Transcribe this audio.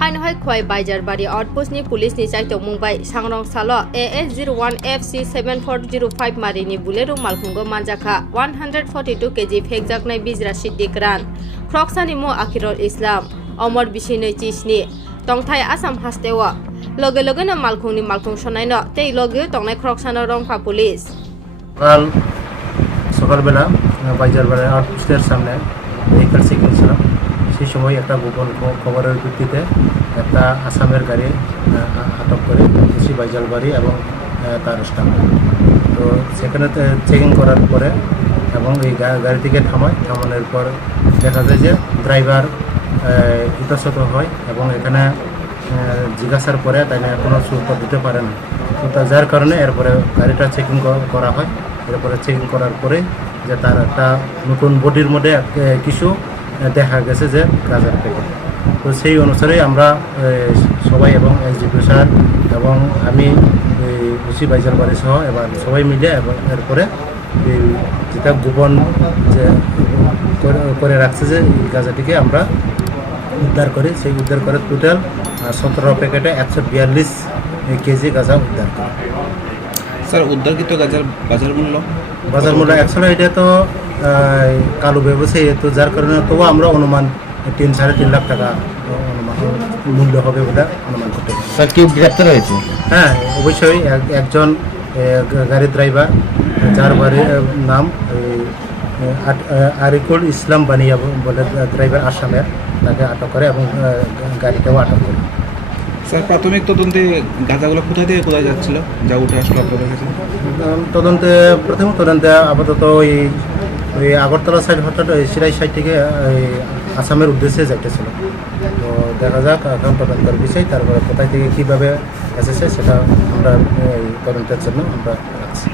Hanhoi khowai Baijalbarini outpost ni police ni chaitong mumbai sangrong salo AS01 FC7405 marini bulero malkhungo manjakha 142 kg phekjaknai bijra Sidi Kwran Kroksani mo Akhirul Islam Omar Bishinoi Chisni Tongthai Assam hastewa loge loge na malkhungni malkhung sonai no tei loge tongnai Kroksana rongpha police সকালবেলা বাইজালবাড়ির আউটপোস্টের সামনে vehicle checking ছিল সেই সময় একটা গোপন খবরের ভিত্তিতে একটা আসামের গাড়ি আটক করে ওসি বাইজালবাড়ি এবং তার স্টাফ। তো সেখানে চেকিং করার পরে এবং এই গাড়িটিকে থামানোর পর দেখা যায় যে ড্রাইভার ইতস্তত হয় এবং এখানে জিজ্ঞাসার পরে তাই না কোনো উত্তর দিতে পারে না। তো যার কারণে এরপরে গাড়িটা চেকিং করা হয়। এরপরে চেকিং করার পরে যে তার একটা নতুন বডির মধ্যে কিছু দেখা গেছে যে গাঁজার প্যাকেট। তো সেই অনুসারে আমরা সবাই এবং এসডিপি স্যার এবং আমি ওসি বাইজালবাড়ি সহ এবার সবাই মিলে এবং এরপরে যেটা গোপন যে করে রাখছে যে এই গাঁজাটিকে আমরা উদ্ধার করি। সেই উদ্ধার করে টোটাল 17 প্যাকেটে 142 কেজি গাঁজা উদ্ধার করি। স্যার উদ্ধারকৃত গাঁজার বাজার মূল্য অ্যাকচুয়ালি এটা তো কালো ব্যবসায়ী, তো যার কারণে তবু আমরা অনুমান 3-3.5 লাখ টাকা মূল্য হবে বলে অনুমান করতে পারি। স্যার কেউ গ্রেপ্তার হয়েছে? হ্যাঁ, অবশ্যই একজন গাড়ি ড্রাইভার যার বাড়ির নাম আরিকুল ইসলাম বানিয়া বলে ড্রাইভার আসামের, তাকে আটক করে এবং গাড়িটাও আটক করে। স্যার প্রাথমিক তদন্তে গাঁজাগুলো কোথায় থেকে কোথায় যাচ্ছিল যা উঠে আসলো আপনাদের কাছে? প্রথম তদন্তে আপাতত ওই আগরতলা সাইড হঠাৎ সিরাই সাইড থেকে আসামের উদ্দেশ্যে যাইতেছিল। তো দেখা যাক এখন তদন্তের বিষয়, তারপরে কোথায় থেকে কীভাবে এসেছে সেটা আমরা তদন্তের জন্য আমরা রাখছি।